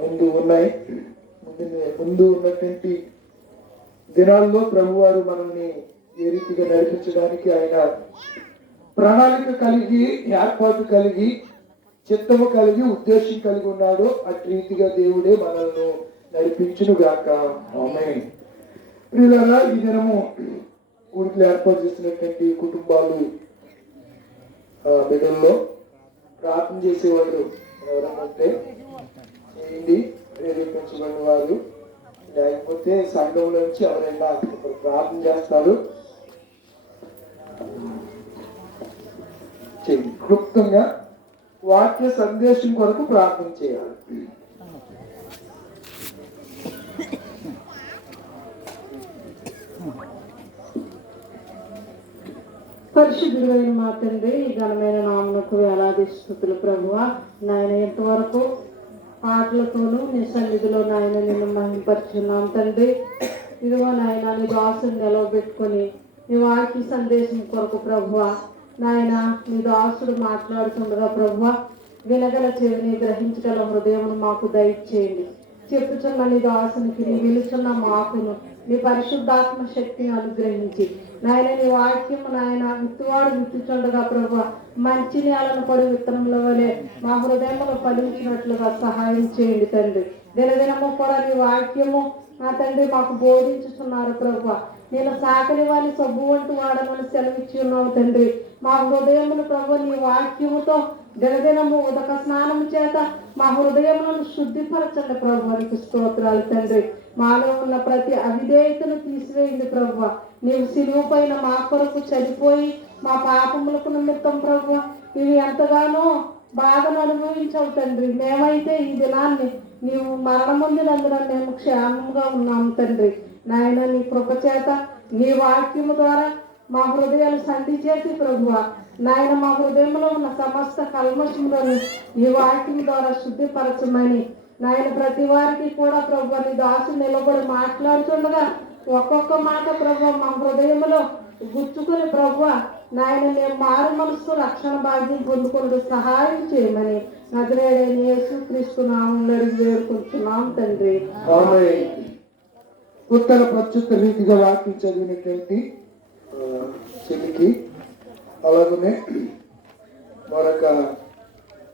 ముందు ఉన్నాయి. ముందు ఉన్నటువంటి దినాల్లో ప్రభువారు మనల్ని ఏ రీతిగా నడిపించడానికి ఆయన ప్రణాళిక కలిగి, ఏర్పాటు కలిగి, చిత్తము కలిగి, ఉద్దేశం కలిగి ఉన్నాడో అటు రీతిగా దేవుడే మనల్ని నడిపించును గాక. ఆమేన్. ప్రియులారా, ఈ దినము ఊరికి ఏర్పాటు చేసినటువంటి కుటుంబాలు బిడ్డల్లో ప్రార్థన చేసేవాళ్ళు ఎవరైనా ఉంటే చేయండి. ప్రేరేపించబడిన వారు, లేకపోతే సంఘంలో నుంచి ఎవరైనా ప్రార్థన చేస్తారు చేయండి. క్లుప్తంగా వాక్య సందేశం కొరకు ప్రార్థన చేయాలి. పరిశుద్ధుడైన మా తండ్రి, ఈ ఘనమైన నామమునకు వేలాది స్తుతులు ప్రభువా. నాయన ఎంతవరకు పాటలతోనూ నీ సన్నిధిలో నాయన నిన్ను మహిమపరుచున్నాం తండ్రి. ఇదిగో నాయన నీ దాసుని నిలవబెట్టుకొని నీ వాక్య సందేశం కొరకు ప్రభువా నాయన నీ దాసుడు మాట్లాడుతుండగా ప్రభువా వినగల చెవిని, గ్రహించగల హృదయమును మాకు దయచేయండి. చెప్పుచున్న నీ దాసునికి, నీ విలుచున్న మాకును నీ పరిశుద్ధాత్మ శక్తిని అనుగ్రహించి నాయన నీ వాక్యము నాయన విత్తువాడు విత్తుచుండగా ప్రభు మంచి నేలను పడి విత్తనముల వలె మా హృదయమును ఫలించినట్లుగా సహాయం చేయండి తండ్రి. దినదినము కూడా నీ వాక్యము నా తండ్రి మాకు బోధించుతున్నారు ప్రభు. నేను సాకలి వాని సబ్బు వంటి వాడమని సెలవిచ్చి ఉన్నావు తండ్రి. మా హృదయమును ప్రభు నీ వాక్యముతో దినదినము ఉదక స్నానము చేత మా హృదయములను శుద్ధిపరచండి ప్రభు. నీకు స్తోత్రాలు తండ్రి. మాలో ఉన్న ప్రతి అవిధేయతను తీసివేయండి ప్రభు. నీవు సిలువ పైన మా కొరకు చనిపోయి మా పాపములకు నిమిత్తం ప్రభు ఇవి ఎంతగానో బాధను అనుభవించవు తండ్రి. మేమైతే ఈ దినాన్ని నీవు మరణమొందినందున మేము క్షేమంగా ఉన్నాము తండ్రి. నాయన నీ కృప చేత నీ వాక్యము ద్వారా మా హృదయాలు సంధి చేసి ప్రభువ నాయన మా హృదయంలో ఉన్న సమస్త కల్మషములను నీ వాక్యం ద్వారా శుద్ధిపరచమని నాయన ప్రతి వారికి కూడా ప్రభు నీ దాసు నిలబడి మాట్లాడుతుండగా ఒక్కొక్క మాట ప్రభు మా హృదయంలో గుచ్చుకుని ప్రభు నాయన మేము మారు మనసు రక్షణ భాగ్యం పొందుకుంటూ సహాయం చేయమని నజరేయుడైన యేసుక్రీస్తు నామములో అడిగి వేడుకుంటున్నాం తండ్రి. ఉత్తర ప్రత్యుత్తర రీతిగా వాక్యం చదివినటువంటి చెల్లికి అలాగనే మరొక